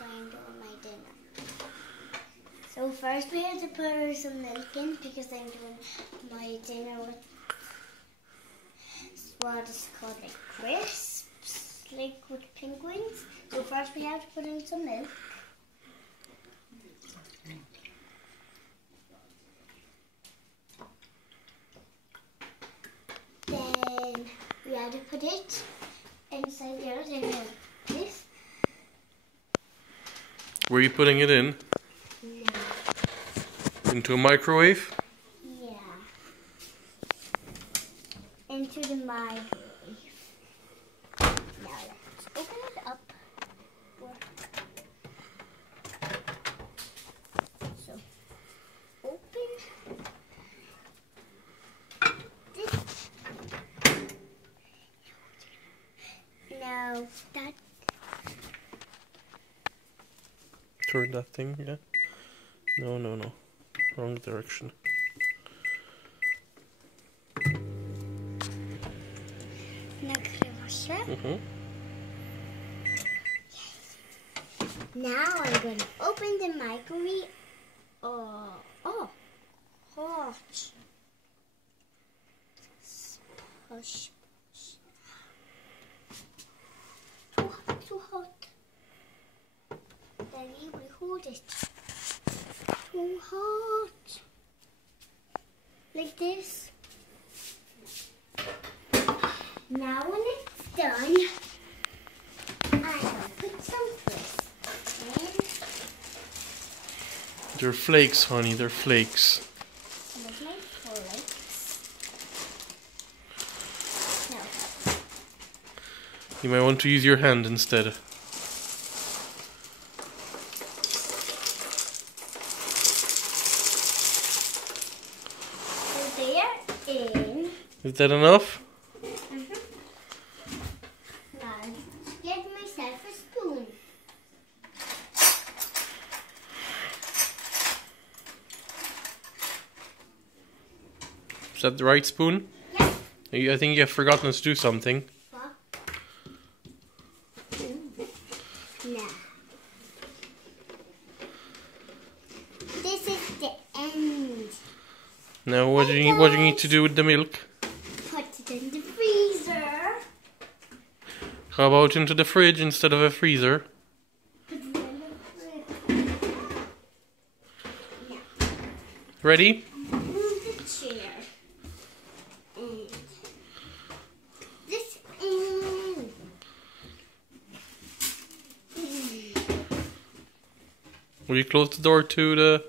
why I'm doing my dinner. So first we have to put some milk in because I'm doing my dinner with what is called like crisps, like with penguins. So first we have to put in some milk. Then we have to put it inside the other thing like this. Where are you putting it in? No. Into a microwave? Yeah. Into the microwave. Now let's open it up. So, open this. Now that. Turn that thing, yeah? No. Wrong direction. Now I'm going to open the microwave. Oh, hot. Push. Too hot. Daddy, we hold it. Too hot. Like this. Now when it's done, I'm going to put some crisps in. They're flakes, honey, they're flakes. There's my flakes. No. You might want to use your hand instead. So they are in. Is that enough? Now, get myself a spoon. Is that the right spoon? Yeah. I think you have forgotten to do something. What? No. This is the end. Now what do you need to do with the milk? Put it in the freezer. How about into the fridge instead of a freezer? Put it in the fridge. Yeah. Ready? Move the chair. And this in. Will you close the door to the